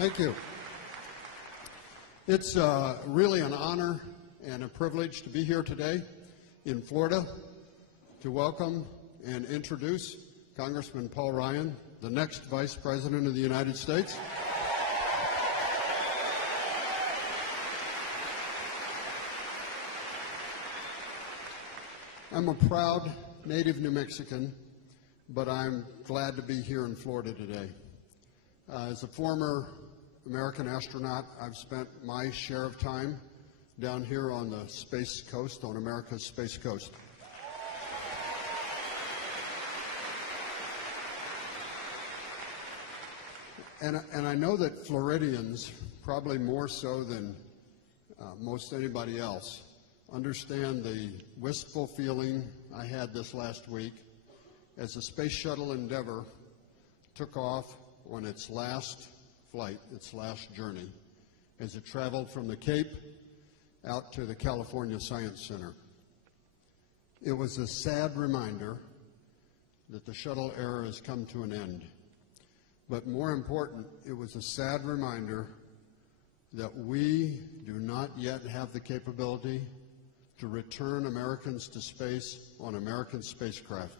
Thank you. It's really an honor and a privilege to be here today in Florida to welcome and introduce Congressman Paul Ryan, the next Vice President of the United States. I'm a proud native New Mexican, but I'm glad to be here in Florida today. As a former American astronaut, I've spent my share of time down here on the Space Coast, on America's Space Coast. And I know that Floridians, probably more so than most anybody else, understand the wistful feeling I had this last week as the Space Shuttle Endeavour took off on its last flight, its last journey, as it traveled from the Cape out to the California Science Center. It was a sad reminder that the shuttle era has come to an end. But more important, it was a sad reminder that we do not yet have the capability to return Americans to space on American spacecraft.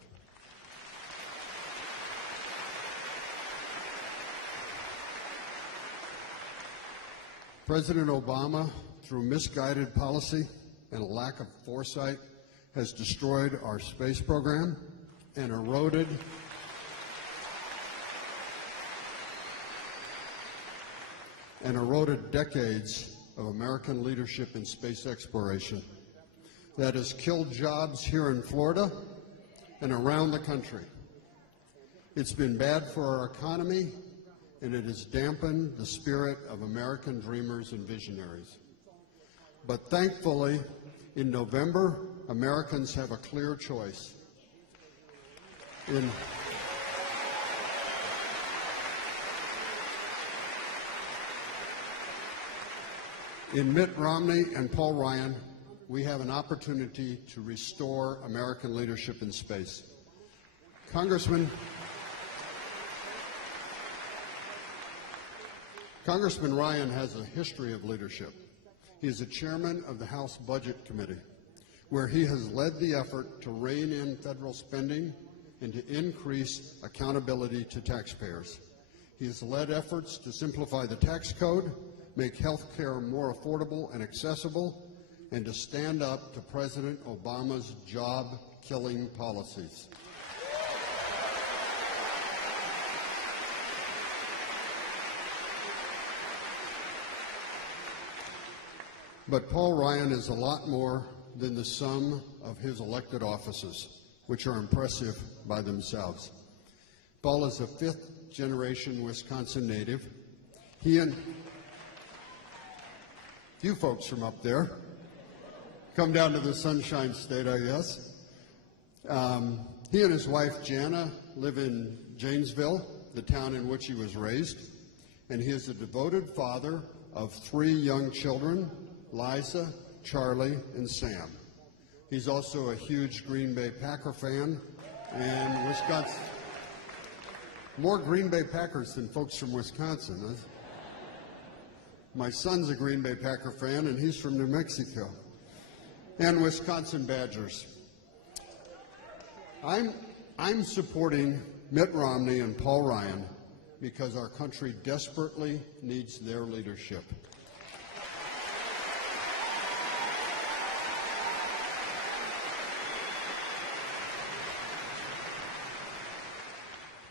President Obama, through misguided policy and a lack of foresight, has destroyed our space program and eroded decades of American leadership in space exploration. That has killed jobs here in Florida and around the country. It's been bad for our economy, and it has dampened the spirit of American dreamers and visionaries. But thankfully, in November, Americans have a clear choice. In Mitt Romney and Paul Ryan, we have an opportunity to restore American leadership in space. Congressman Ryan has a history of leadership. He is the chairman of the House Budget Committee, where he has led the effort to rein in federal spending and to increase accountability to taxpayers. He has led efforts to simplify the tax code, make health care more affordable and accessible, and to stand up to President Obama's job-killing policies. But Paul Ryan is a lot more than the sum of his elected offices, which are impressive by themselves. Paul is a fifth-generation Wisconsin native. He and few folks from up there come down to the Sunshine State, I guess. He and his wife, Jana, live in Janesville, the town in which he was raised, and he is a devoted father of 3 young children, Liza, Charlie, and Sam. He's also a huge Green Bay Packer fan, and Wisconsin. More Green Bay Packers than folks from Wisconsin. My son's a Green Bay Packer fan, and he's from New Mexico. And Wisconsin Badgers. I'm supporting Mitt Romney and Paul Ryan because our country desperately needs their leadership.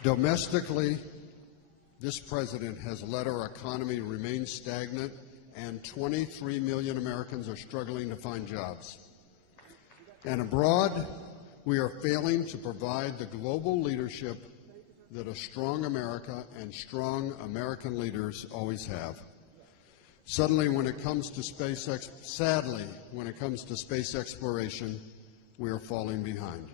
Domestically, this president has let our economy remain stagnant, and 23 million Americans are struggling to find jobs. And abroad, we are failing to provide the global leadership that a strong America and strong American leaders always have. Sadly, when it comes to space exploration, we are falling behind.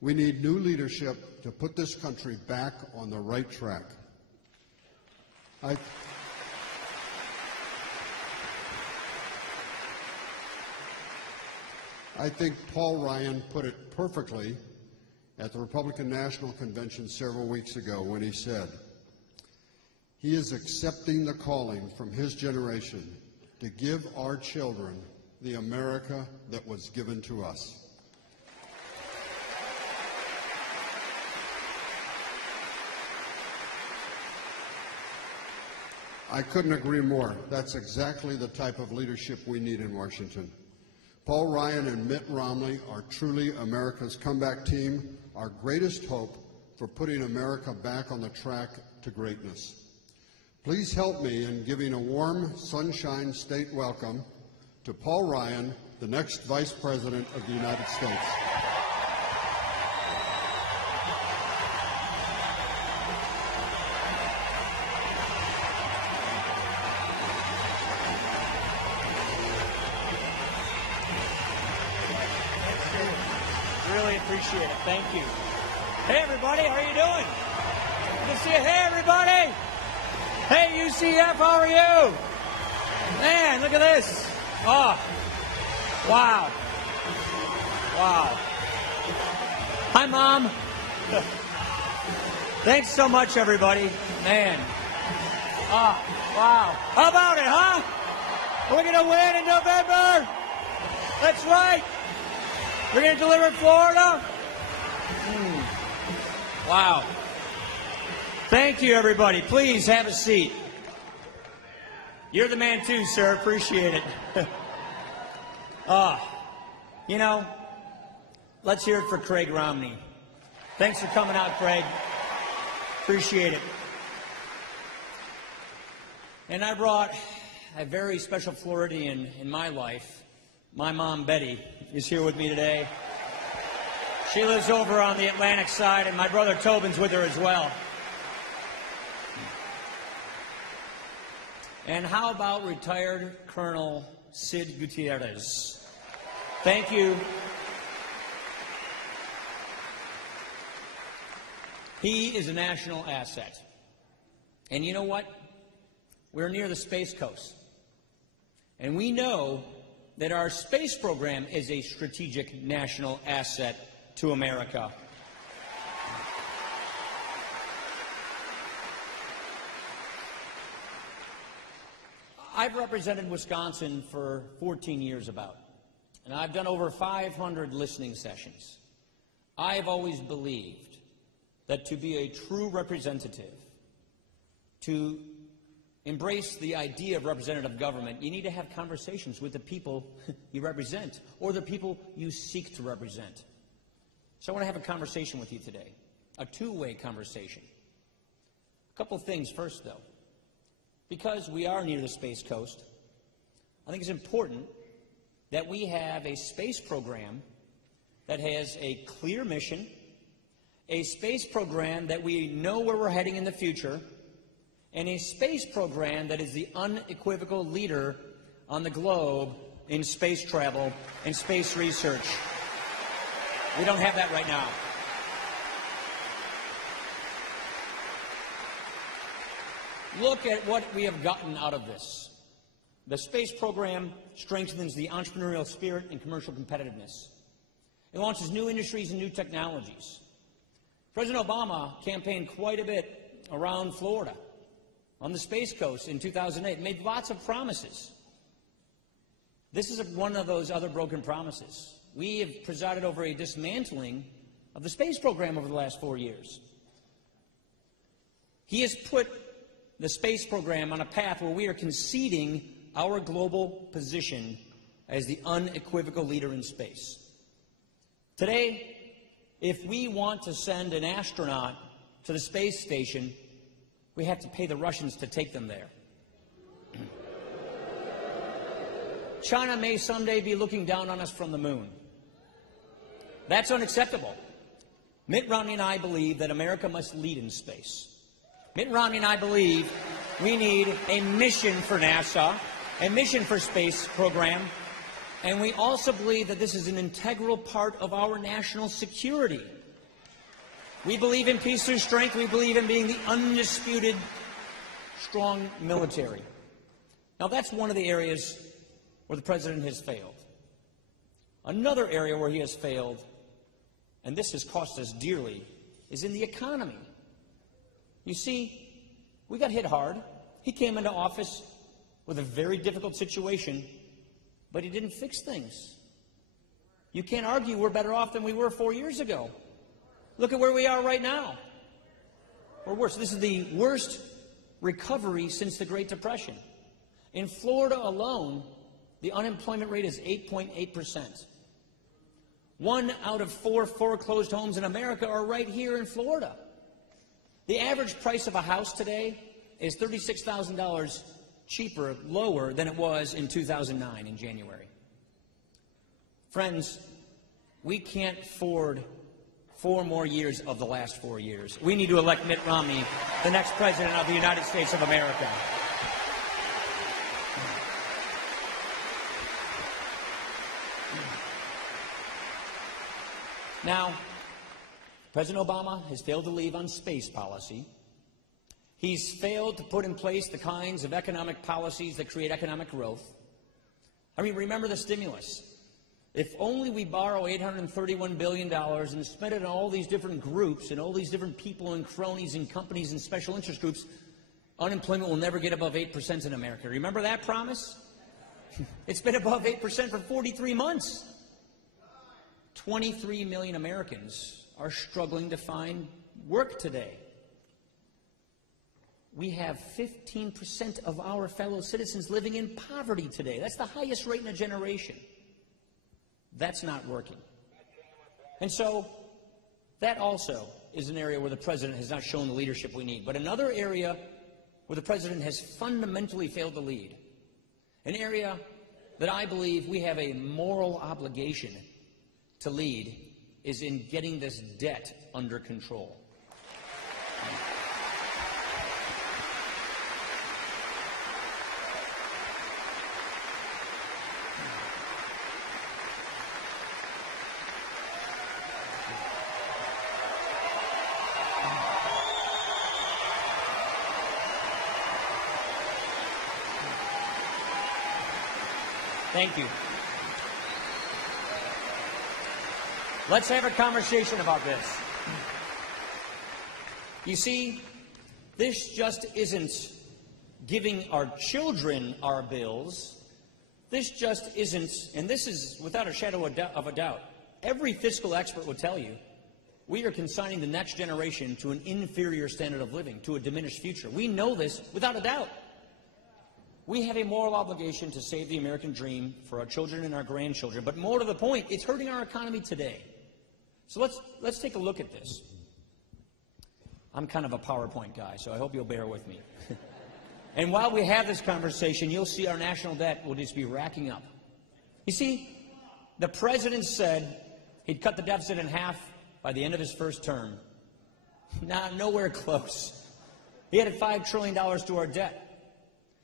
We need new leadership to put this country back on the right track. I think Paul Ryan put it perfectly at the Republican National Convention several weeks ago when he said, He is accepting the calling from his generation to give our children the America that was given to us. I couldn't agree more. That's exactly the type of leadership we need in Washington. Paul Ryan and Mitt Romney are truly America's comeback team, our greatest hope for putting America back on the track to greatness. Please help me in giving a warm Sunshine State welcome to Paul Ryan, the next Vice President of the United States. Really appreciate it. Thank you. Hey, everybody. How are you doing? Good to see you. Hey, everybody. Hey, UCF. How are you? Man, look at this. Oh, wow. Wow. Hi, Mom. Thanks so much, everybody. Man. Oh, wow. How about it, huh? We're going to win in November. That's right. We're going to deliver in Florida? Wow. Thank you, everybody. Please have a seat. You're the man, too, sir. Appreciate it. You know, let's hear it for Craig Romney. Thanks for coming out, Craig. Appreciate it. And I brought a very special Floridian in my life. My mom, Betty, is here with me today. She lives over on the Atlantic side, and my brother Tobin's with her as well. And how about retired Colonel Sid Gutierrez? Thank you. He is a national asset. And you know what? We're near the Space Coast. And we know that our space program is a strategic national asset to America. I've represented Wisconsin for 14 years about, and I've done over 500 listening sessions. I've always believed that to be a true representative, to embrace the idea of representative government, you need to have conversations with the people you represent or the people you seek to represent. So I want to have a conversation with you today, a two-way conversation. A couple of things first, though. Because we are near the Space Coast, I think it's important that we have a space program that has a clear mission, a space program that we know where we're heading in the future, and a space program that is the unequivocal leader on the globe in space travel and space research. We don't have that right now. Look at what we have gotten out of this. The space program strengthens the entrepreneurial spirit and commercial competitiveness. It launches new industries and new technologies. President Obama campaigned quite a bit around Florida, on the Space Coast in 2008, made lots of promises. This is one of those other broken promises. We have presided over a dismantling of the space program over the last 4 years. He has put the space program on a path where we are conceding our global position as the unequivocal leader in space. Today, if we want to send an astronaut to the space station, we have to pay the Russians to take them there. China may someday be looking down on us from the moon. That's unacceptable. Mitt Romney and I believe that America must lead in space. Mitt Romney and I believe we need a mission for NASA, a mission for space program, and we also believe that this is an integral part of our national security. We believe in peace through strength. We believe in being the undisputed, strong military. Now, that's one of the areas where the president has failed. Another area where he has failed, and this has cost us dearly, is in the economy. You see, We got hit hard. He came into office with a very difficult situation, but he didn't fix things. You can't argue we're better off than we were 4 years ago. Look at where we are right now. We're worse. This is the worst recovery since the Great Depression. In Florida alone, the unemployment rate is 8.8%. 1 out of 4 foreclosed homes in America are right here in Florida. The average price of a house today is $36,000 cheaper, lower than it was in 2009 in January. Friends, we can't afford 4 more years of the last 4 years. We need to elect Mitt Romney, the next president of the United States of America. Now, President Obama has failed to lead on space policy. He's failed to put in place the kinds of economic policies that create economic growth. I mean, remember the stimulus. If only we borrow $831 billion and spend it on all these different groups and all these different people and cronies and companies and special interest groups, unemployment will never get above 8% in America. Remember that promise? It's been above 8% for 43 months. 23 million Americans are struggling to find work today. We have 15% of our fellow citizens living in poverty today. That's the highest rate in a generation. That's not working. And so that also is an area where the president has not shown the leadership we need. But another area where the president has fundamentally failed to lead, an area that I believe we have a moral obligation to lead, is in getting this debt under control. Thank you. Let's have a conversation about this. You see, this just isn't giving our children our bills. This just isn't, and this is without a shadow of a doubt, every fiscal expert will tell you, we are consigning the next generation to an inferior standard of living, to a diminished future. We know this without a doubt. We have a moral obligation to save the American dream for our children and our grandchildren. But more to the point, it's hurting our economy today. So let's take a look at this. I'm kind of a PowerPoint guy, so I hope you'll bear with me. And while we have this conversation, you'll see our national debt will just be racking up. You see, the president said he'd cut the deficit in half by the end of his first term. Nowhere close. He added $5 trillion to our debt.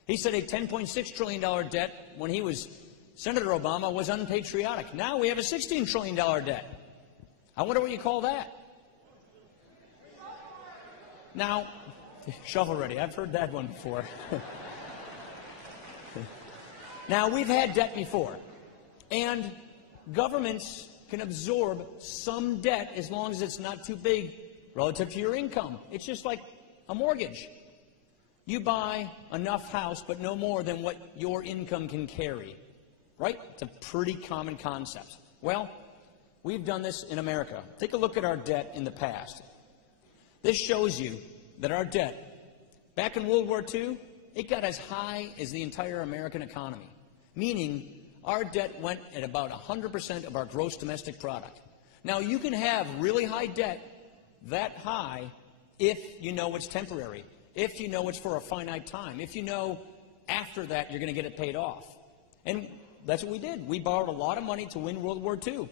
He said a $10.6 trillion debt when he was Senator Obama was unpatriotic. Now we have a $16 trillion debt. I wonder what you call that. Now, shovel ready. I've heard that one before. Now, we've had debt before, and governments can absorb some debt as long as it's not too big relative to your income. It's just like a mortgage. You buy enough house, but no more than what your income can carry, right? It's a pretty common concept. Well, we've done this in America. Take a look at our debt in the past. This shows you that our debt, back in World War II, it got as high as the entire American economy, meaning our debt went at about 100% of our gross domestic product. Now, you can have really high debt that high if you know it's temporary, if you know it's for a finite time, if you know after that you're going to get it paid off. And that's what we did. We borrowed a lot of money to win World War II.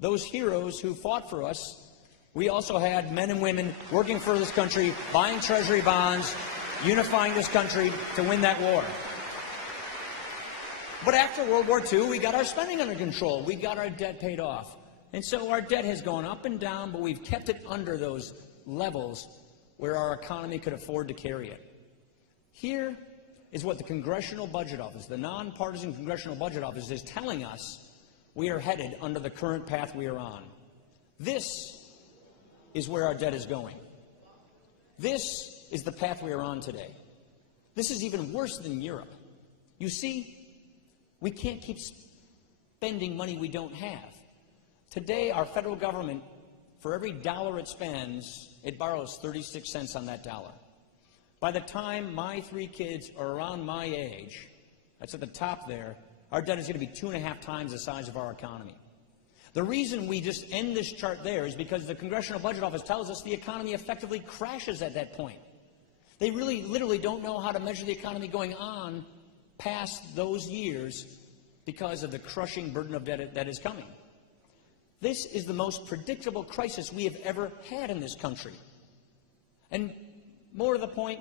Those heroes who fought for us, we also had men and women working for this country, buying treasury bonds, unifying this country to win that war. But after World War II, we got our spending under control. We got our debt paid off. And so our debt has gone up and down, but we've kept it under those levels where our economy could afford to carry it. Here is what the Congressional Budget Office, the nonpartisan Congressional Budget Office, is telling us we are headed under the current path we are on. This is where our debt is going. This is the path we are on today. This is even worse than Europe. You see, we can't keep spending money we don't have. Today, our federal government, for every dollar it spends, it borrows 36 cents on that dollar. By the time my 3 kids are around my age, that's at the top there, our debt is going to be 2.5 times the size of our economy. The reason we just end this chart there is because the Congressional Budget Office tells us the economy effectively crashes at that point. They really literally don't know how to measure the economy going on past those years because of the crushing burden of debt that is coming. This is the most predictable crisis we have ever had in this country. And more to the point,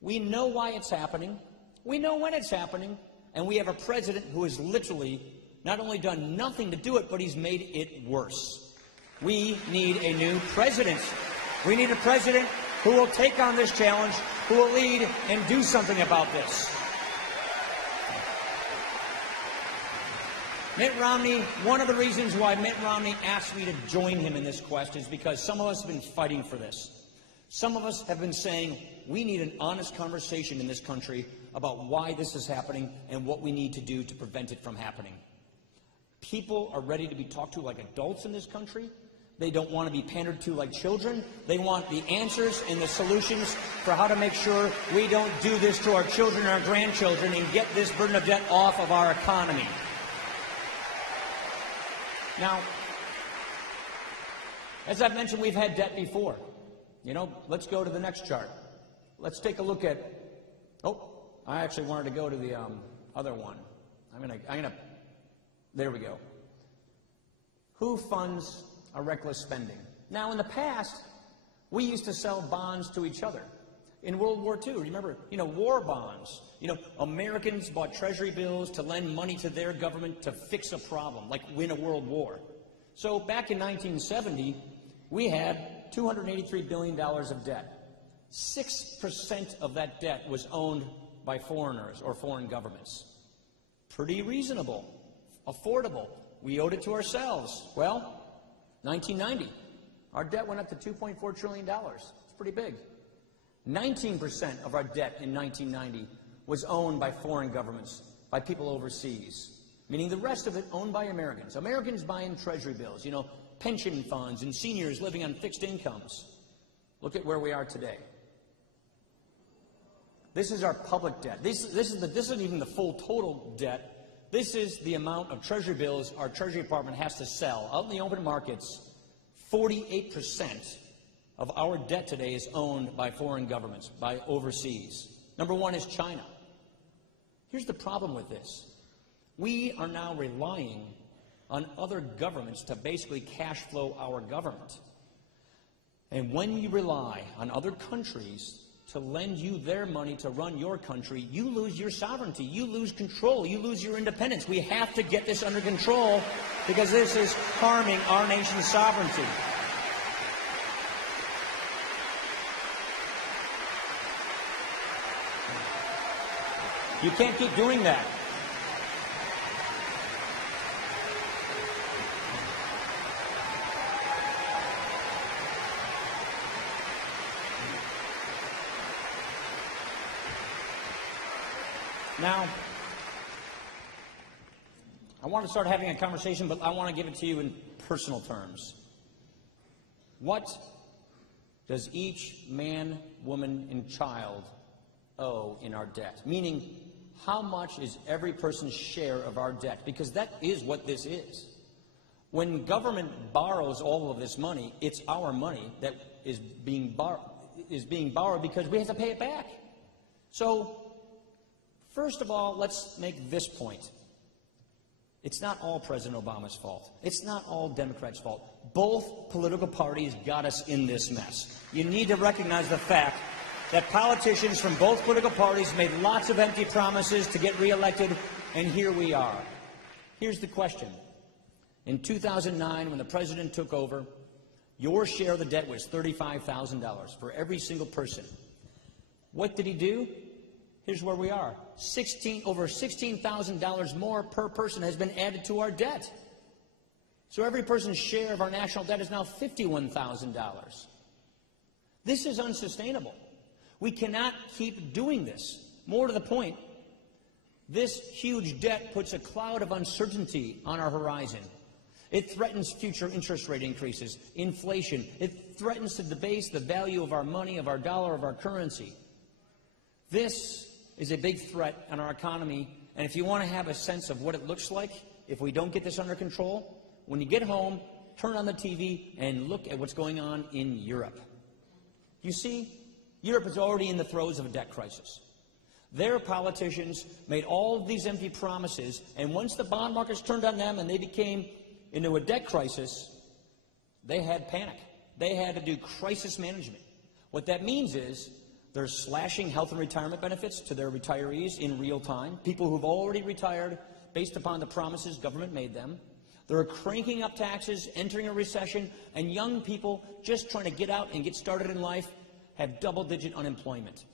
we know why it's happening, we know when it's happening, and we have a president who has literally not only done nothing to do it, but he's made it worse. We need a new president. We need a president who will take on this challenge, who will lead and do something about this. Mitt Romney, one of the reasons why Mitt Romney asked me to join him in this quest is because some of us have been fighting for this. Some of us have been saying we need an honest conversation in this country about why this is happening and what we need to do to prevent it from happening. People are ready to be talked to like adults in this country. They don't want to be pandered to like children. They want the answers and the solutions for how to make sure we don't do this to our children and our grandchildren and get this burden of debt off of our economy. Now, as I've mentioned, we've had debt before. You know, let's go to the next chart. Let's take a look at, I actually wanted to go to the other one. There we go. Who funds a reckless spending? Now, in the past, we used to sell bonds to each other. In World War II, remember, war bonds. Americans bought treasury bills to lend money to their government to fix a problem, like win a world war. So back in 1970, we had $283 billion of debt. 6% of that debt was owned by foreigners or foreign governments. Pretty reasonable, affordable. We owed it to ourselves. Well, 1990, our debt went up to $2.4 trillion. It's pretty big. 19% of our debt in 1990 was owned by foreign governments, by people overseas, meaning the rest of it owned by Americans. Americans buying treasury bills, pension funds and seniors living on fixed incomes. Look at where we are today. This is our public debt. This isn't even the full total debt. This is the amount of treasury bills our Treasury Department has to sell. Out in the open markets, 48% of our debt today is owned by foreign governments, by overseas. Number one is China. Here's the problem with this. We are now relying on other governments to basically cash flow our government. And when you rely on other countries to lend you their money to run your country, you lose your sovereignty, you lose control, you lose your independence. We have to get this under control because this is harming our nation's sovereignty. You can't keep doing that. Now, I want to start having a conversation, but I want to give it to you in personal terms. What does each man, woman, and child owe in our debt? Meaning, how much is every person's share of our debt? Because that is what this is. When government borrows all of this money, it's our money that is being borrowed because we have to pay it back. So, first of all, let's make this point. It's not all President Obama's fault. It's not all Democrats' fault. Both political parties got us in this mess. You need to recognize the fact that politicians from both political parties made lots of empty promises to get reelected, and here we are. Here's the question. In 2009, when the president took over, your share of the debt was $35,000 for every single person. What did he do? Here's where we are. Over $16,000 more per person has been added to our debt. So every person's share of our national debt is now $51,000. This is unsustainable. We cannot keep doing this. More to the point, this huge debt puts a cloud of uncertainty on our horizon. It threatens future interest rate increases, inflation. It threatens to debase the value of our money, of our dollar, of our currency. This is a big threat on our economy, and if you want to have a sense of what it looks like if we don't get this under control, when you get home, turn on the TV and look at what's going on in Europe. You see, Europe is already in the throes of a debt crisis. Their politicians made all of these empty promises, and once the bond markets turned on them and they became into a debt crisis, they had panic. They had to do crisis management. What that means is they're slashing health and retirement benefits to their retirees in real time, people who've already retired based upon the promises government made them. They're cranking up taxes, entering a recession, and young people just trying to get out and get started in life have double-digit unemployment.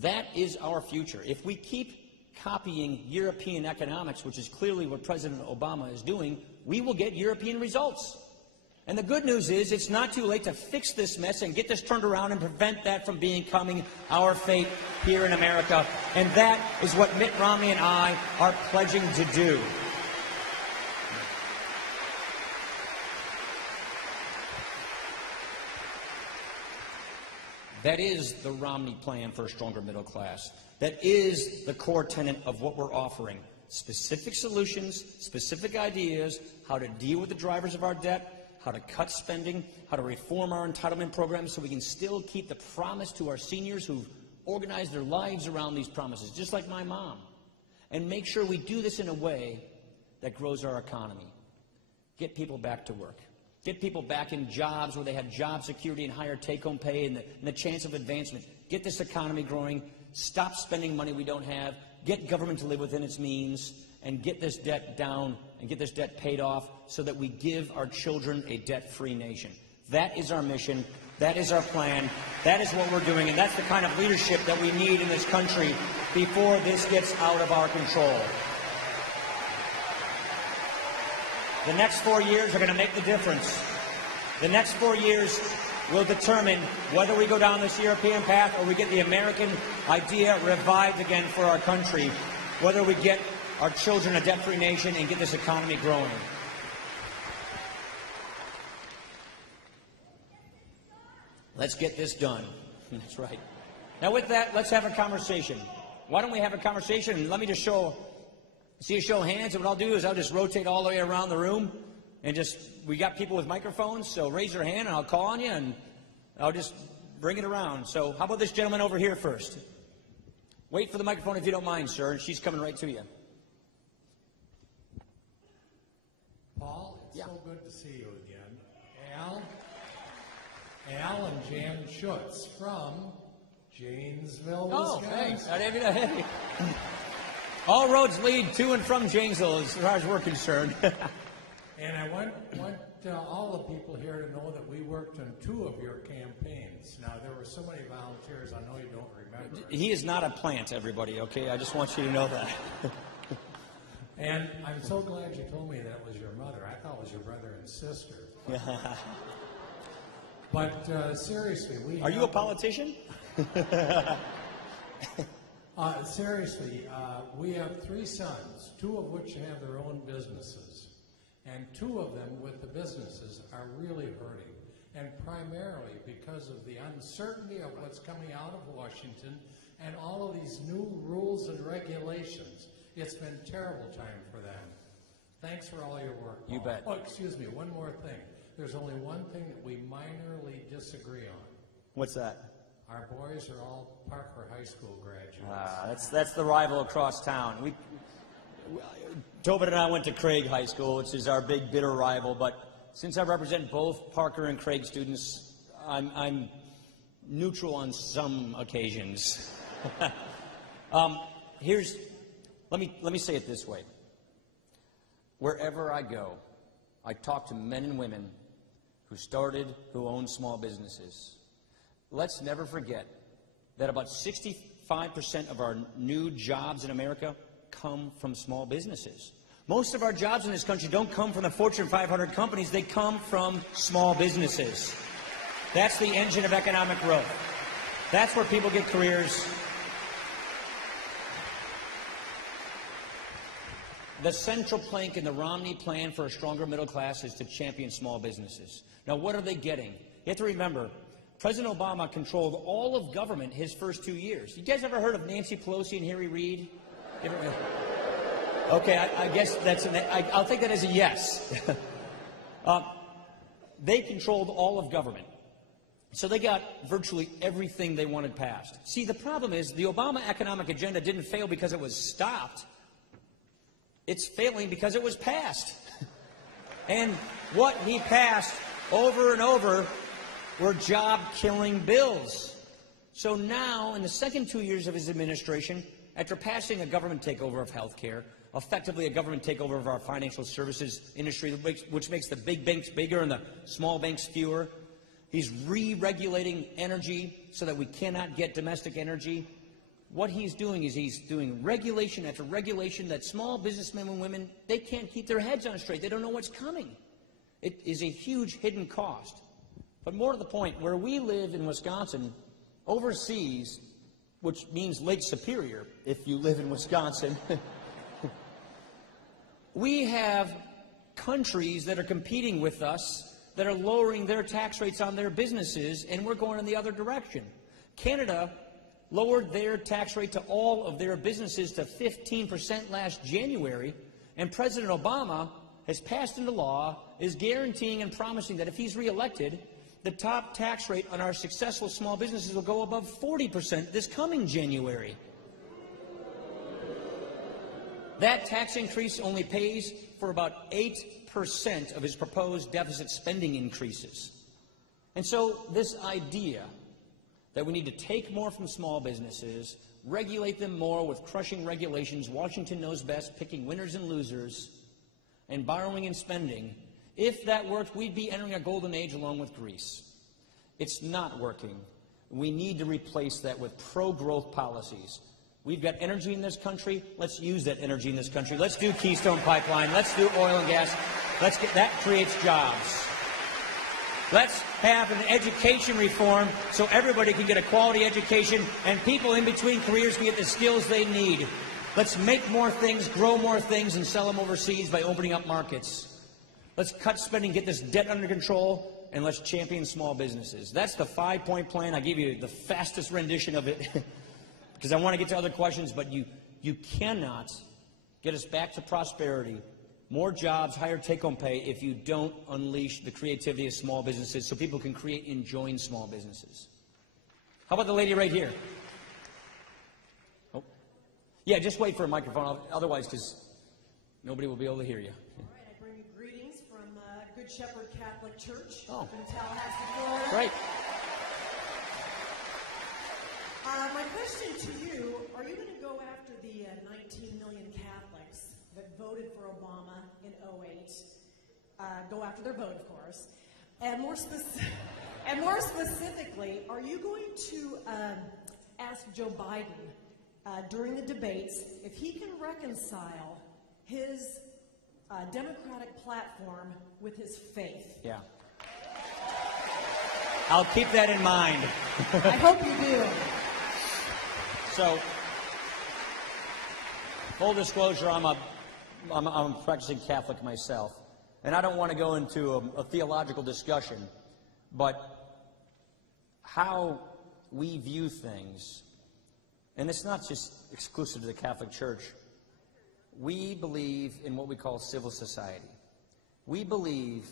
That is our future. If we keep copying European economics, which is clearly what President Obama is doing, we will get European results. And the good news is it's not too late to fix this mess and get this turned around and prevent that from becoming our fate here in America. And that is what Mitt Romney and I are pledging to do. That is the Romney plan for a stronger middle class. That is the core tenet of what we're offering. Specific solutions, specific ideas, how to deal with the drivers of our debt, how to cut spending, how to reform our entitlement programs so we can still keep the promise to our seniors who've organized their lives around these promises, just like my mom, and make sure we do this in a way that grows our economy. Get people back to work. Get people back in jobs where they have job security and higher take-home pay and the chance of advancement. Get this economy growing. Stop spending money we don't have. Get government to live within its means. And get this debt down and get this debt paid off so that we give our children a debt-free nation. That is our mission. That is our plan. That is what we're doing. And that's the kind of leadership that we need in this country before this gets out of our control. The next 4 years are going to make the difference. The next 4 years will determine whether we go down this European path or we get the American idea revived again for our country, whether we get our children a debt-free nation and get this economy growing. Let's get this done. That's right. Now with that, let's have a conversation. Why don't we have a conversation? And let me just see a show of hands, and what I'll do is I'll just rotate all the way around the room, and we got people with microphones, so raise your hand, and I'll call on you, and I'll just bring it around. So how about this gentleman over here first? Wait for the microphone if you don't mind, sir, and she's coming right to you. Paul, it's so good to see you again. Al and Jan Schutz from Janesville, Wisconsin. Thanks. All roads lead to and from Janesville as far as we're concerned. And I want all the people here to know that we worked on 2 of your campaigns. Now, there were so many volunteers, I know you don't remember. He is not a plant, everybody, okay? I just want you to know that. And I'm so glad you told me that was your mother. I thought it was your brother and sister. But seriously, Are you a politician? Seriously, we have 3 sons, 2 of which have their own businesses. And 2 of them with the businesses are really hurting. And primarily because of the uncertainty of what's coming out of Washington and all of these new rules and regulations. It's been a terrible time for them. Thanks for all your work, Paul. You bet. Oh, excuse me, one more thing. There's only one thing that we minorly disagree on. What's that? Our boys are all Parker High School graduates. That's the rival across town. Tobin and I went to Craig High School, which is our big bitter rival, but since I represent both Parker and Craig students, I'm neutral on some occasions. Let me say it this way. Wherever I go, I talk to men and women who own small businesses. Let's never forget that about 65% of our new jobs in America come from small businesses. Most of our jobs in this country don't come from the Fortune 500 companies. They come from small businesses. That's the engine of economic growth. That's where people get careers. The central plank in the Romney plan for a stronger middle class is to champion small businesses. Now, what are they getting? You have to remember, President Obama controlled all of government his first 2 years. You guys ever heard of Nancy Pelosi and Harry Reid? Okay, I guess that's I'll take that as a yes. They controlled all of government. So they got virtually everything they wanted passed. See, the problem is the Obama economic agenda didn't fail because it was stopped. It's failing because it was passed. And what he passed over and over were job-killing bills. So now, in the second 2 years of his administration, after passing a government takeover of health care, effectively a government takeover of our financial services industry, which makes the big banks bigger and the small banks fewer, he's re-regulating energy so that we cannot get domestic energy. What he's doing is he's doing regulation after regulation that small businessmen and women, they can't keep their heads on straight. They don't know what's coming. It is a huge hidden cost. But more to the point, where we live in Wisconsin, overseas, which means Lake Superior if you live in Wisconsin, we have countries that are competing with us that are lowering their tax rates on their businesses, and we're going in the other direction. Canada lowered their tax rate to all of their businesses to 15% last January, and President Obama has passed into law, is guaranteeing and promising that if he's reelected, the top tax rate on our successful small businesses will go above 40% this coming January. That tax increase only pays for about 8% of his proposed deficit spending increases. And so this idea that we need to take more from small businesses, regulate them more with crushing regulations, Washington knows best, picking winners and losers, and borrowing and spending, if that worked, we'd be entering a golden age along with Greece. It's not working. We need to replace that with pro-growth policies. We've got energy in this country. Let's use that energy in this country. Let's do Keystone Pipeline. Let's do oil and gas. That creates jobs. Let's have an education reform so everybody can get a quality education and people in between careers can get the skills they need. Let's make more things, grow more things, and sell them overseas by opening up markets. Let's cut spending, get this debt under control, and let's champion small businesses. That's the 5-point plan. I give you the fastest rendition of it because I want to get to other questions, but you cannot get us back to prosperity, more jobs, higher take-home pay, if you don't unleash the creativity of small businesses so people can create and join small businesses. How about the lady right here? Oh. Yeah, just wait for a microphone, otherwise, because nobody will be able to hear you. All right, I bring you greetings from Good Shepherd Catholic Church Oh. in Tallahassee, Florida. Great. My question to you, are you going to go after the 19 million Catholics that voted for Obama in 2008? Go after their vote, of course. And more specifically, are you going to ask Joe Biden during the debates if he can reconcile his Democratic platform with his faith? Yeah. I'll keep that in mind. I hope you do. So, full disclosure, I'm a practicing Catholic myself, and I don't want to go into a theological discussion, but how we view things, and it's not just exclusive to the Catholic Church. We believe in what we call civil society. We believe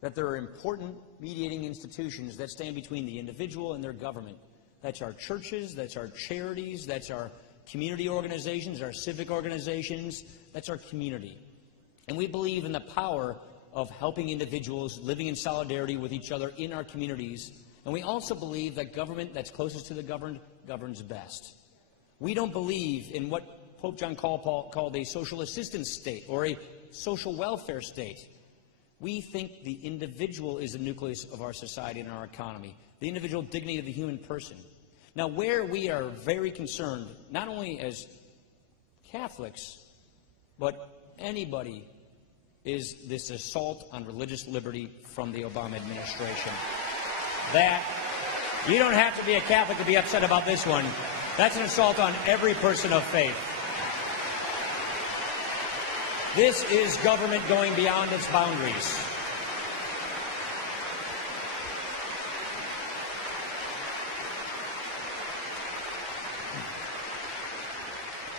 that there are important mediating institutions that stand between the individual and their government. That's our churches, that's our charities, that's our community organizations, our civic organizations, that's our community. And we believe in the power of helping individuals living in solidarity with each other in our communities. And we also believe that government that's closest to the governed governs best. We don't believe in what Pope John Paul called a social assistance state or a social welfare state. We think the individual is the nucleus of our society and our economy, the individual dignity of the human person. Now, where we are very concerned, not only as Catholics, but anybody, is this assault on religious liberty from the Obama administration. that. You don't have to be a Catholic to be upset about this one. That's an assault on every person of faith. This is government going beyond its boundaries.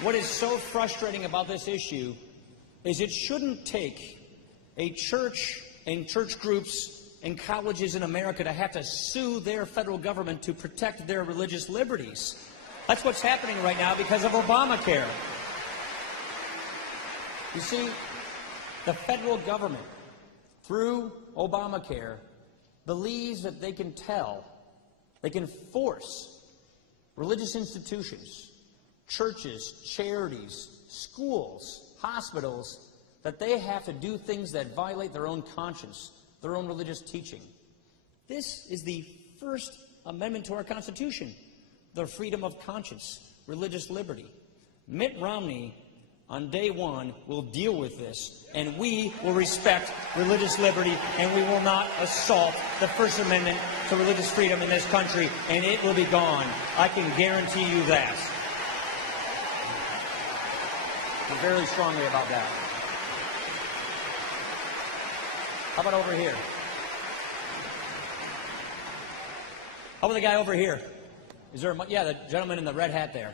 What is so frustrating about this issue is it shouldn't take a church and church groups and colleges in America to have to sue their federal government to protect their religious liberties. That's what's happening right now because of Obamacare. You see, the federal government, through Obamacare, believes that they can force religious institutions, churches, charities, schools, hospitals, that they have to do things that violate their own conscience, their own religious teaching. This is the First Amendment to our Constitution, the freedom of conscience, religious liberty. Mitt Romney, on day one, will deal with this, and we will respect religious liberty, and we will not assault the First Amendment to religious freedom in this country, and it will be gone. I can guarantee you that. I feel very strongly about that. How about over here? How about the guy over here? Is there a, yeah, the gentleman in the red hat there.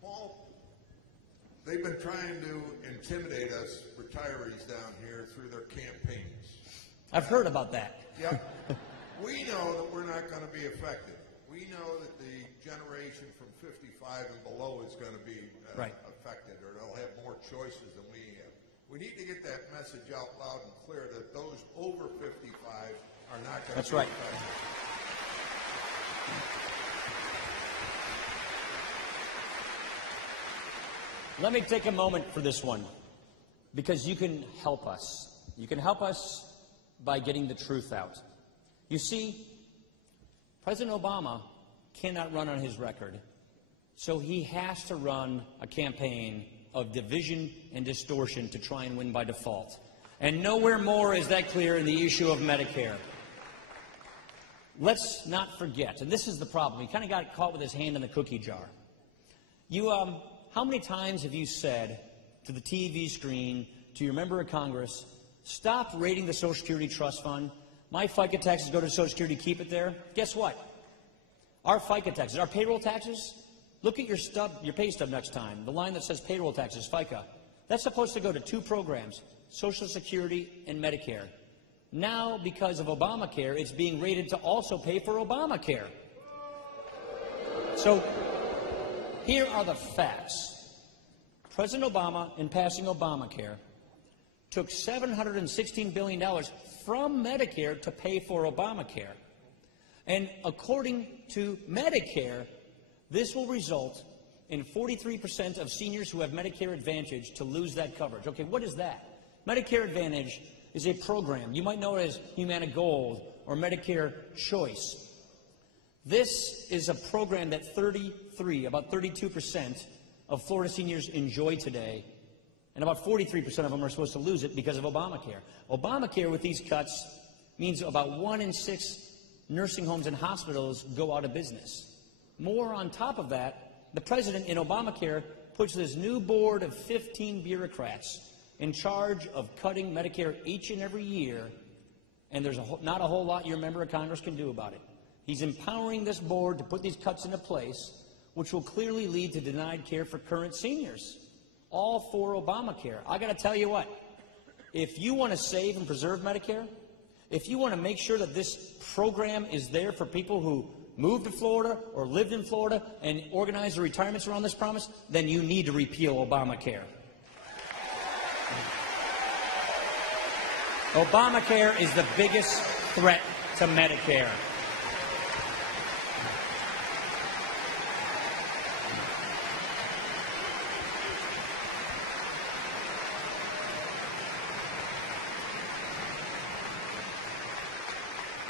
Paul, they've been trying to intimidate us retirees down here through their campaigns. I've heard about that. Yep. We know that we're not going to be affected. We know that the generation from 55 and below is going to be affected, or they'll have more choices than we have. We need to get that message out loud and clear that those over 55 are not going to be affected. Let me take a moment for this one, because you can help us. You can help us by getting the truth out. You see, President Obama cannot run on his record, so he has to run a campaign of division and distortion to try and win by default. And nowhere more is that clear in the issue of Medicare. Let's not forget, and this is the problem, he kind of got caught with his hand in the cookie jar. How many times have you said to the TV screen, to your member of Congress, stop raiding the Social Security Trust Fund, my FICA taxes go to Social Security, keep it there? Guess what? Our FICA taxes, our payroll taxes, look at your pay stub next time, the line that says payroll taxes, FICA. That's supposed to go to two programs, Social Security and Medicare. Now, because of Obamacare, it's being rated to also pay for Obamacare. So, here are the facts. President Obama, in passing Obamacare, took $716 billion from Medicare to pay for Obamacare. And according to Medicare, this will result in 43% of seniors who have Medicare Advantage to lose that coverage. Okay, what is that? Medicare Advantage is a program. You might know it as Humana Gold or Medicare Choice. This is a program that about 32% of Florida seniors enjoy today, and about 43% of them are supposed to lose it because of Obamacare. Obamacare, with these cuts, means about 1 in 6 nursing homes and hospitals go out of business. More on top of that, the president in Obamacare puts this new board of 15 bureaucrats in charge of cutting Medicare each and every year, and there's not a whole lot your member of Congress can do about it. He's empowering this board to put these cuts into place, which will clearly lead to denied care for current seniors, all for Obamacare. I got to tell you what, if you want to save and preserve Medicare, if you want to make sure that this program is there for people who moved to Florida or lived in Florida and organized their retirements around this promise, then you need to repeal Obamacare. Obamacare is the biggest threat to Medicare.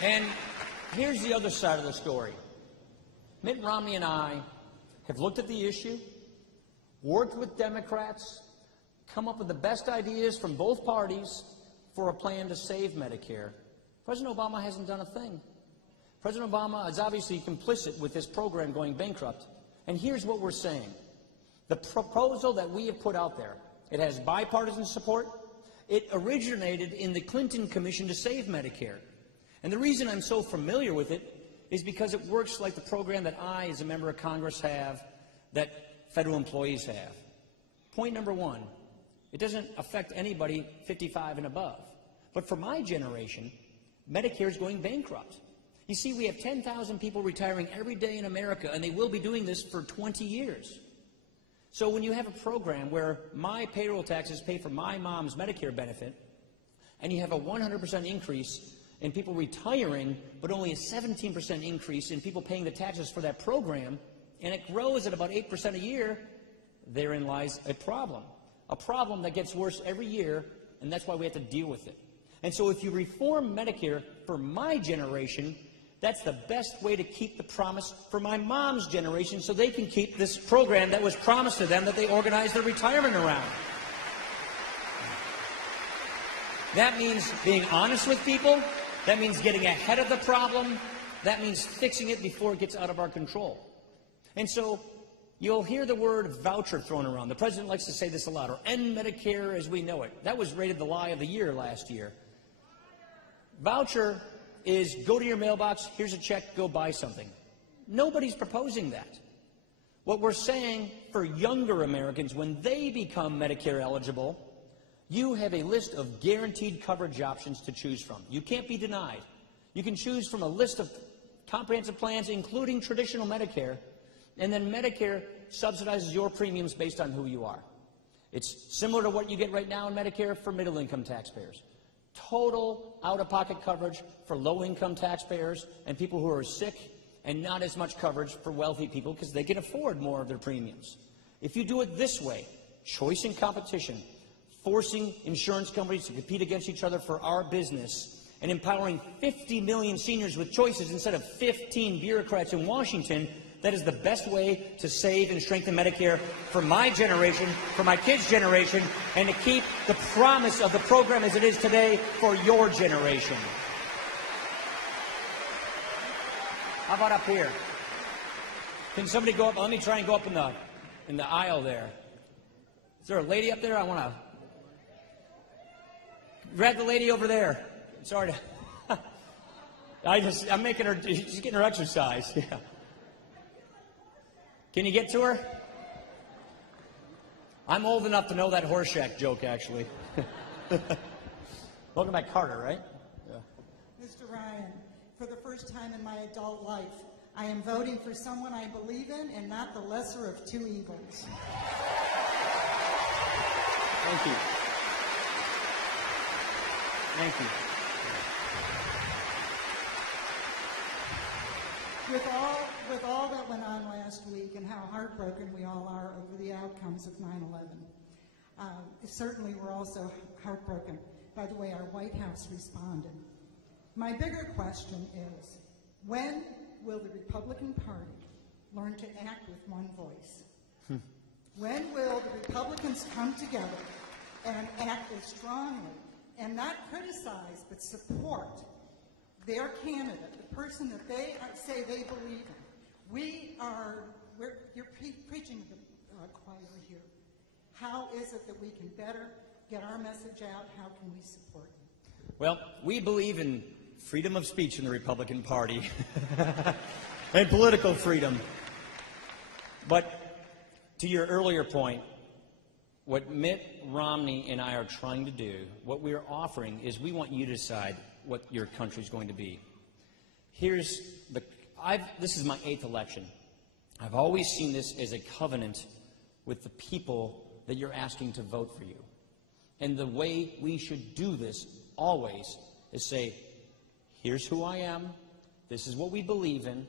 And here's the other side of the story. Mitt Romney and I have looked at the issue, worked with Democrats, come up with the best ideas from both parties for a plan to save Medicare. President Obama hasn't done a thing. President Obama is obviously complicit with this program going bankrupt. And here's what we're saying. The proposal that we have put out there, it has bipartisan support. It originated in the Clinton Commission to Save Medicare. And the reason I'm so familiar with it is because it works like the program that I, as a member of Congress, have, that federal employees have. Point number one, it doesn't affect anybody 55 and above. But for my generation, Medicare is going bankrupt. You see, we have 10,000 people retiring every day in America, and they will be doing this for 20 years. So when you have a program where my payroll taxes pay for my mom's Medicare benefit, and you have a 100% increase in people retiring, but only a 17% increase in people paying the taxes for that program, and it grows at about 8% a year, therein lies a problem that gets worse every year, and that's why we have to deal with it. And so if you reform Medicare for my generation, that's the best way to keep the promise for my mom's generation so they can keep this program that was promised to them that they organized their retirement around. That means being honest with people. That means getting ahead of the problem. That means fixing it before it gets out of our control. And so you'll hear the word voucher thrown around. The president likes to say this a lot, or end Medicare as we know it. That was rated the lie of the year last year. Voucher is go to your mailbox, here's a check, go buy something. Nobody's proposing that. What we're saying for younger Americans, when they become Medicare eligible, you have a list of guaranteed coverage options to choose from. You can't be denied. You can choose from a list of comprehensive plans, including traditional Medicare, and then Medicare subsidizes your premiums based on who you are. It's similar to what you get right now in Medicare for middle-income taxpayers. Total out-of-pocket coverage for low-income taxpayers and people who are sick, and not as much coverage for wealthy people because they can afford more of their premiums. If you do it this way, choice and competition, forcing insurance companies to compete against each other for our business, and empowering 50 million seniors with choices instead of 15 bureaucrats in Washington, that is the best way to save and strengthen Medicare for my generation, for my kids' generation, and to keep the promise of the program as it is today for your generation. How about up here? Can somebody go up? Let me try and go up in the aisle there. Is there a lady up there? I want to grab the lady over there. Sorry to. I'm making her. She's getting her exercise. Yeah. Can you get to her? I'm old enough to know that Horseshack joke, actually. Welcome back, Carter, right? Yeah. Mr. Ryan, for the first time in my adult life, I am voting for someone I believe in and not the lesser of two evils. Thank you. Thank you. With all that went on last week and how heartbroken we all are over the outcomes of 9/11, certainly we're also heartbroken by the way our White House responded. My bigger question is, when will the Republican Party learn to act with one voice? When will the Republicans come together and act as strongly and not criticize but support their candidate, the person that they say they believe in? You're preaching to the choir here. How is it that we can better get our message out? How can we support you? Well, we believe in freedom of speech in the Republican Party and political freedom. But to your earlier point, what Mitt Romney and I are trying to do, what we are offering, is we want you to decide what your country is going to be. This is my 8th election. I've always seen this as a covenant with the people that you're asking to vote for you. And the way we should do this always is say, here's who I am, this is what we believe in,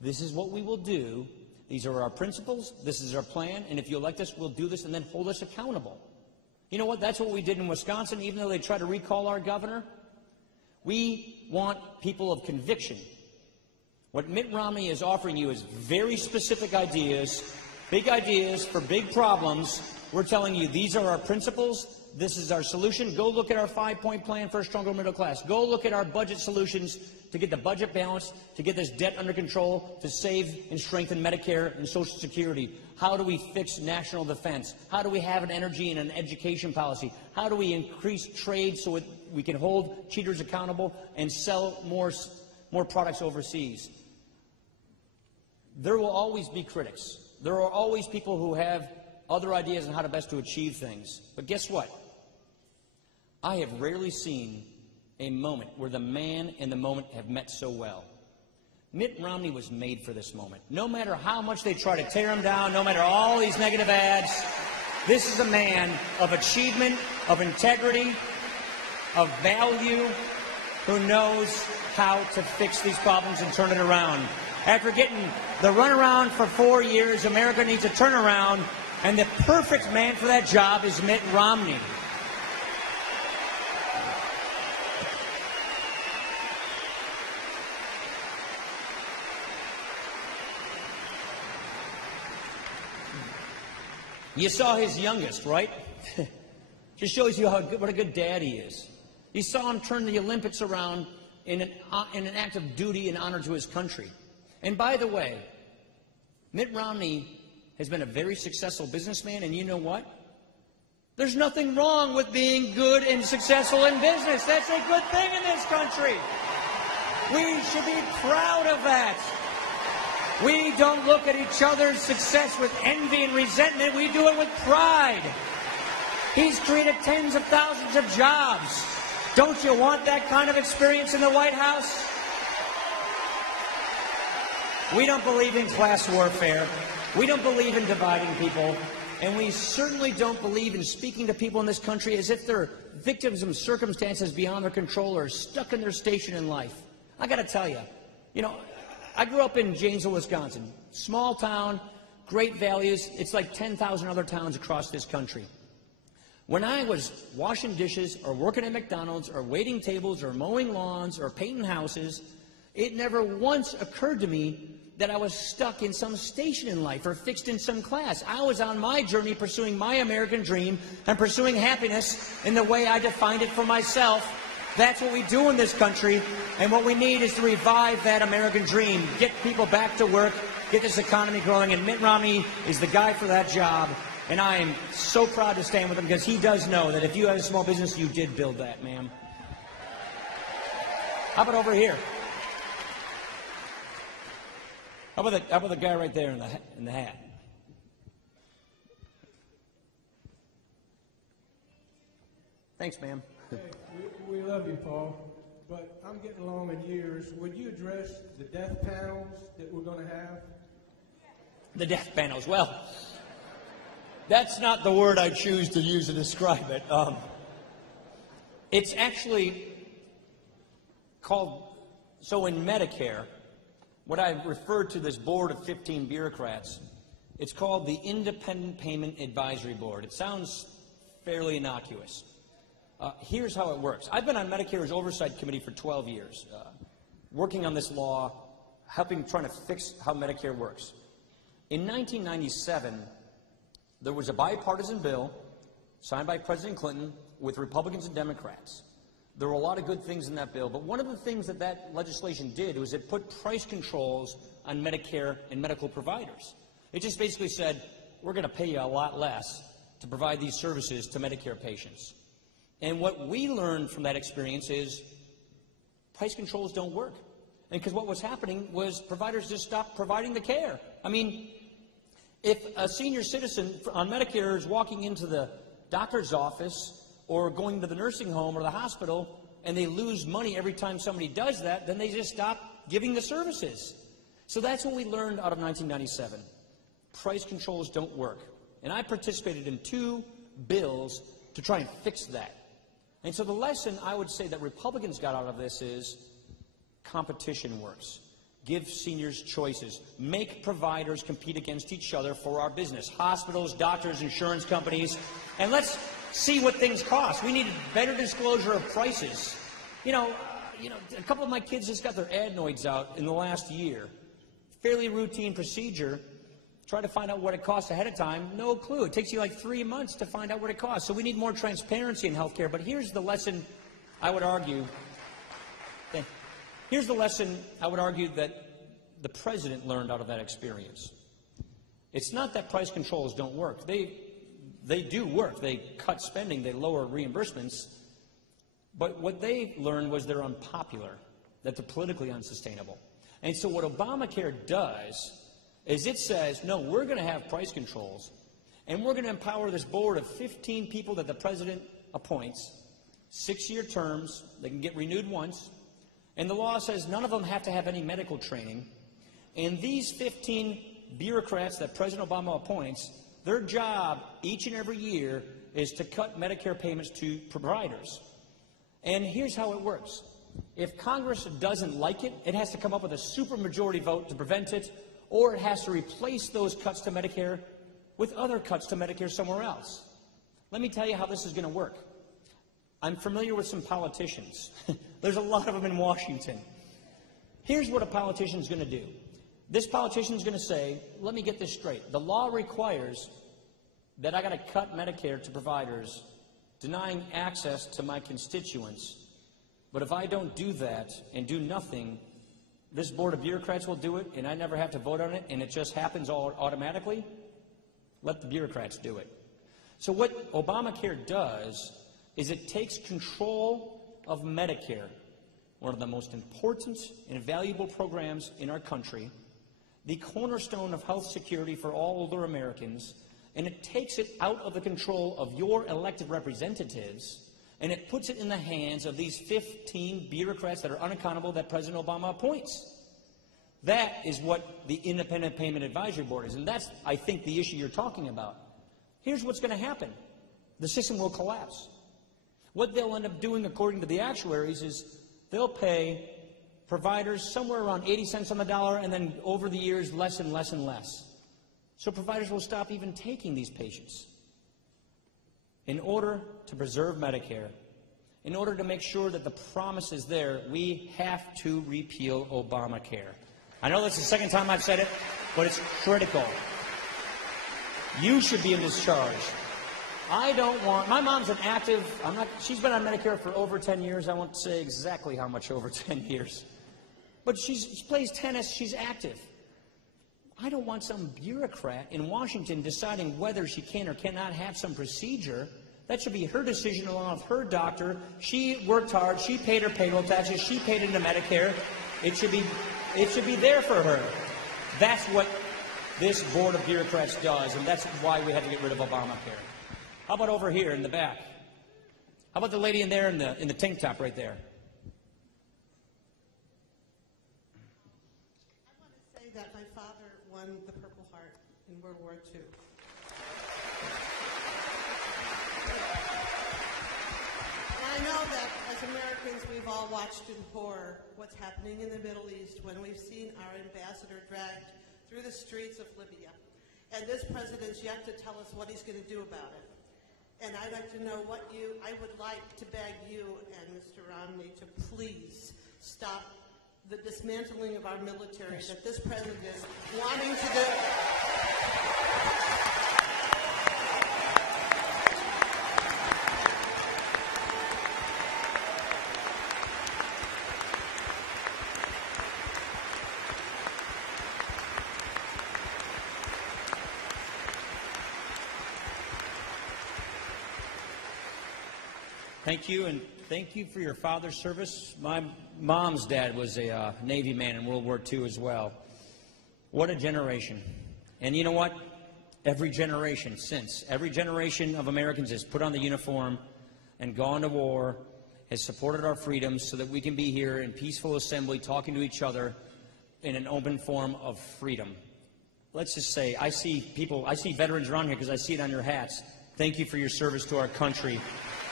this is what we will do, these are our principles, this is our plan, and if you elect us, we'll do this, and then hold us accountable. You know what? That's what we did in Wisconsin, even though they tried to recall our governor. We want people of conviction. What Mitt Romney is offering you is very specific ideas, big ideas for big problems. We're telling you these are our principles, This is our solution. Go look at our 5-point plan for a stronger middle class. Go look at our budget solutions to get the budget balanced, to get this debt under control, to save and strengthen Medicare and Social Security. How do we fix national defense? How do we have an energy and an education policy? How do we increase trade so we can hold cheaters accountable and sell more products overseas? There will always be critics. There are always people who have other ideas on how to best to achieve things. But guess what? I have rarely seen a moment where the man and the moment have met so well. Mitt Romney was made for this moment. No matter how much they try to tear him down, no matter all these negative ads, this is a man of achievement, of integrity, of value, who knows how to fix these problems and turn it around. After getting the runaround for 4 years, America needs a turnaround, and the perfect man for that job is Mitt Romney. You saw his youngest, right? Just shows you what a good dad he is. You saw him turn the Olympics around in an act of duty and honor to his country. And by the way, Mitt Romney has been a very successful businessman, and you know what? There's nothing wrong with being good and successful in business. That's a good thing in this country. We should be proud of that. We don't look at each other's success with envy and resentment. We do it with pride. He's created tens of thousands of jobs. Don't you want that kind of experience in the White House? We don't believe in class warfare. We don't believe in dividing people. And we certainly don't believe in speaking to people in this country as if they're victims of circumstances beyond their control or stuck in their station in life. I got to tell you, I grew up in Janesville, Wisconsin. Small town, great values. It's like 10,000 other towns across this country. When I was washing dishes or working at McDonald's or waiting tables or mowing lawns or painting houses, it never once occurred to me that I was stuck in some station in life or fixed in some class. I was on my journey pursuing my American dream and pursuing happiness in the way I defined it for myself. That's what we do in this country, and what we need is to revive that American dream, get people back to work, get this economy growing, and Mitt Romney is the guy for that job, and I am so proud to stand with him because he does know that if you had a small business, you did build that, ma'am. How about over here? How about the guy right there in the hat? Thanks, ma'am. Hey, we love you, Paul, but I'm getting along in years. Would you address the death panels that we're going to have? The death panels. Well, that's not the word I choose to use to describe it. It's actually called, so in Medicare, what I referred to this board of 15 bureaucrats, it's called the Independent Payment Advisory Board. It sounds fairly innocuous. Here's how it works. I've been on Medicare's Oversight Committee for 12 years, working on this law, trying to fix how Medicare works. In 1997, there was a bipartisan bill signed by President Clinton with Republicans and Democrats. There were a lot of good things in that bill, but one of the things that legislation did was it put price controls on Medicare and medical providers. It just basically said, we're going to pay you a lot less to provide these services to Medicare patients. And what we learned from that experience is price controls don't work. And because what was happening was providers just stopped providing the care. I mean, if a senior citizen on Medicare is walking into the doctor's office or going to the nursing home or the hospital and they lose money every time somebody does that, then they just stop giving the services. So that's what we learned out of 1997. Price controls don't work. And I participated in 2 bills to try and fix that. And so the lesson I would say that Republicans got out of this is competition works. Give seniors choices. Make providers compete against each other for our business. Hospitals, doctors, insurance companies. And let's see what things cost. We need better disclosure of prices. A couple of my kids just got their adenoids out in the last year. Fairly routine procedure. try to find out what it costs ahead of time. No clue. It takes you like 3 months to find out what it costs. So we need more transparency in healthcare. But here's the lesson I would argue. Here's the lesson I would argue that the president learned out of that experience. It's not that price controls don't work. They do work. They cut spending. They lower reimbursements. But what they learned was they're unpopular, that they're politically unsustainable. And so what Obamacare does is it says, no, we're going to have price controls, and we're going to empower this board of 15 people that the president appoints, 6-year terms. They can get renewed once. And the law says none of them have to have any medical training. And these 15 bureaucrats that President Obama appoints, their job each and every year is to cut Medicare payments to providers. And here's how it works. If Congress doesn't like it, it has to come up with a supermajority vote to prevent it, or it has to replace those cuts to Medicare with other cuts to Medicare somewhere else. Let me tell you how this is going to work. I'm familiar with some politicians. There's a lot of them in Washington. Here's what a politician is going to do. This politician is going to say, let me get this straight. The law requires that I got to cut Medicare to providers, denying access to my constituents. But if I don't do that and do nothing, this board of bureaucrats will do it, and I never have to vote on it, and it just happens all automatically. Let the bureaucrats do it. So what Obamacare does is it takes control of Medicare, one of the most important and valuable programs in our country, the cornerstone of health security for all older Americans, and it takes it out of the control of your elected representatives, and it puts it in the hands of these 15 bureaucrats that are unaccountable that President Obama appoints. That is what the Independent Payment Advisory Board is, and that's, I think, the issue you're talking about. Here's what's going to happen. The system will collapse. What they'll end up doing, according to the actuaries, is they'll pay providers somewhere around 80 cents on the dollar, and then over the years, less and less and less. So providers will stop even taking these patients. In order to preserve Medicare, in order to make sure that the promise is there, we have to repeal Obamacare. I know that's the second time I've said it, but it's critical. You should be in this charge. I don't want, my mom's an active, she's been on Medicare for over 10 years. I won't say exactly how much over 10 years. But she plays tennis, she's active. I don't want some bureaucrat in Washington deciding whether she can or cannot have some procedure. That should be her decision along with her doctor. She worked hard, she paid her payroll taxes, she paid into Medicare. It should be there for her. That's what this board of bureaucrats does, and that's why we had to get rid of Obamacare. How about over here in the back? How about the lady in there in the tank top right there? I want to say that my father won the Purple Heart in World War II. And I know that as Americans, we've all watched in horror what's happening in the Middle East when we've seen our ambassador dragged through the streets of Libya. And this president's yet to tell us what he's going to do about it. And I'd like to know I would like to beg you and Mr. Romney to please stop the dismantling of our military that this president is wanting to do. Thank you, and thank you for your father's service. My mom's dad was a Navy man in World War II as well. What a generation. And you know what? Every generation of Americans has put on the uniform and gone to war, has supported our freedoms so that we can be here in peaceful assembly talking to each other in an open form of freedom. Let's just say, I see veterans around here because I see it on your hats. Thank you for your service to our country.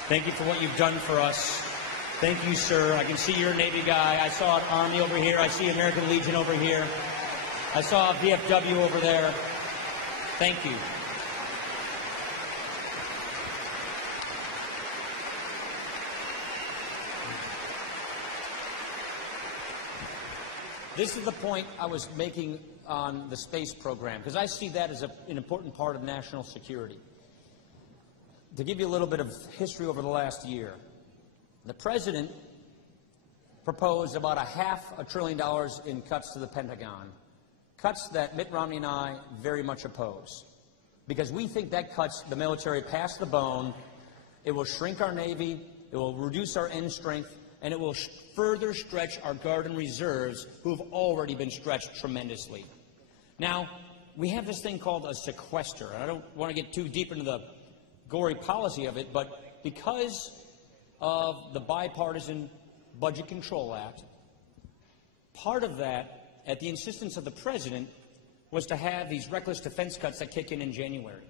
Thank you for what you've done for us. Thank you, sir. I can see you're a Navy guy. I saw an Army over here. I see American Legion over here. I saw a VFW over there. Thank you. This is the point I was making on the space program, because I see that as an important part of national security. To give you a little bit of history over the last year, the President proposed about $500 billion in cuts to the Pentagon, cuts that Mitt Romney and I very much oppose, because we think that cuts the military past the bone. It will shrink our Navy, it will reduce our end strength, and it will further stretch our Guard and Reserves, who have already been stretched tremendously. Now, we have this thing called a sequester. I don't want to get too deep into the gory policy of it, but because of the Bipartisan Budget Control Act, part of that, at the insistence of the President, was to have these reckless defense cuts that kick in January.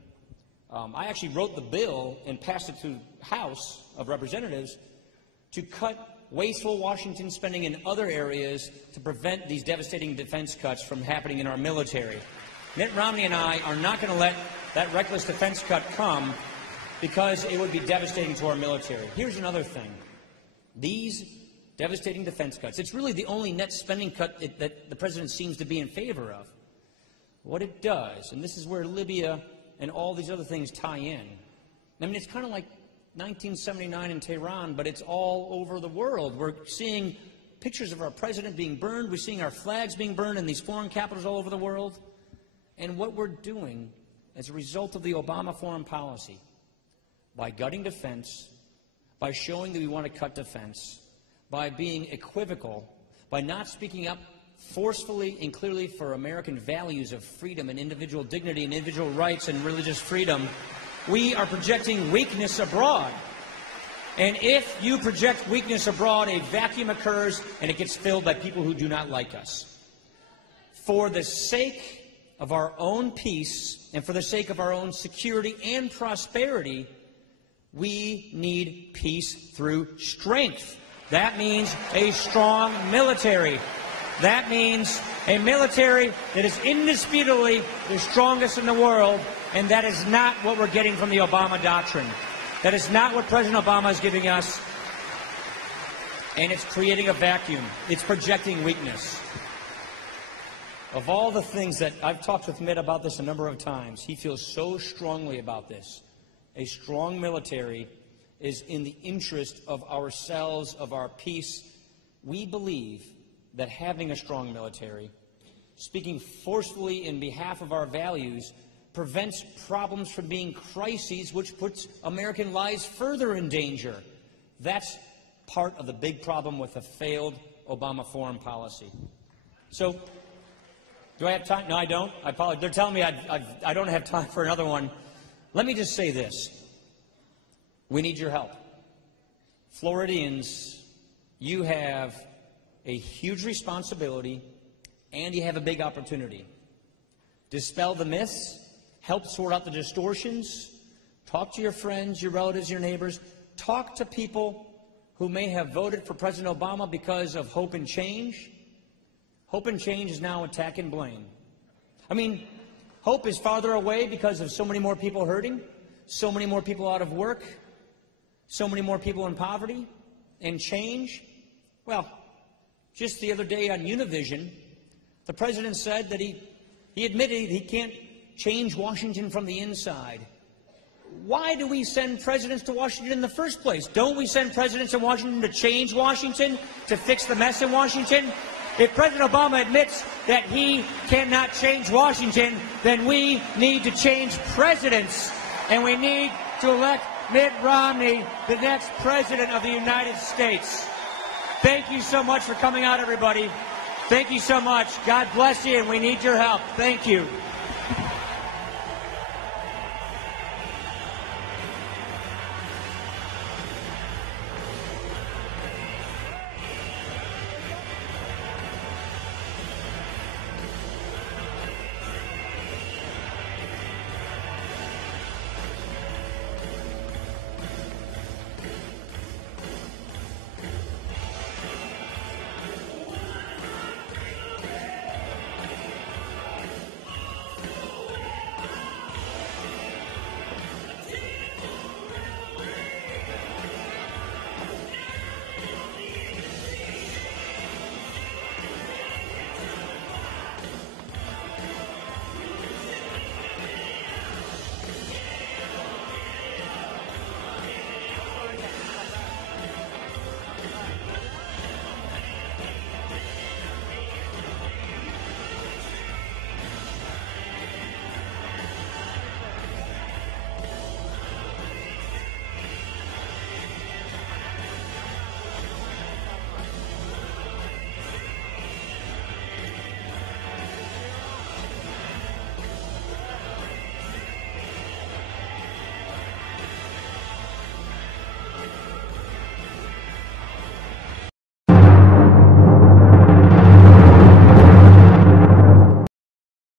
I actually wrote the bill and passed it to the House of Representatives to cut wasteful Washington spending in other areas to prevent these devastating defense cuts from happening in our military. Mitt Romney and I are not going to let that reckless defense cut come, because it would be devastating to our military. Here's another thing. These devastating defense cuts, it's really the only net spending cut that the President seems to be in favor of. What it does, and this is where Libya and all these other things tie in. I mean, it's kind of like 1979 in Tehran, but it's all over the world. We're seeing pictures of our president being burned. We're seeing our flags being burned in these foreign capitals all over the world. And what we're doing as a result of the Obama foreign policy, by gutting defense, by showing that we want to cut defense, by being equivocal, by not speaking up forcefully and clearly for American values of freedom and individual dignity and individual rights and religious freedom, we are projecting weakness abroad. And if you project weakness abroad, a vacuum occurs and it gets filled by people who do not like us. For the sake of our own peace and for the sake of our own security and prosperity, we need peace through strength. That means a strong military. That means a military that is indisputably the strongest in the world. And that is not what we're getting from the Obama doctrine. That is not what President Obama is giving us. And it's creating a vacuum. It's projecting weakness. Of all the things that I've talked with Mitt about this a number of times, he feels so strongly about this. A strong military is in the interest of ourselves, of our peace. We believe that having a strong military, speaking forcefully in behalf of our values, prevents problems from being crises, which puts American lives further in danger. That's part of the big problem with a failed Obama foreign policy. So, do I have time? No, I don't. I apologize. They're telling me I don't have time for another one. Let me just say this. We need your help. Floridians, you have a huge responsibility and you have a big opportunity. Dispel the myths. Help sort out the distortions. Talk to your friends, your relatives, your neighbors. Talk to people who may have voted for President Obama because of hope and change. Hope and change is now attack and blame. I mean, hope is farther away because of so many more people hurting, so many more people out of work, so many more people in poverty. And change? Well, just the other day on Univision, the President said that he admitted he can't change Washington from the inside. Why do we send presidents to Washington in the first place? Don't we send presidents in Washington to change Washington, to fix the mess in Washington? If President Obama admits that he cannot change Washington, then we need to change presidents, and we need to elect Mitt Romney, the next president of the United States. Thank you so much for coming out, everybody. Thank you so much. God bless you, and we need your help. Thank you.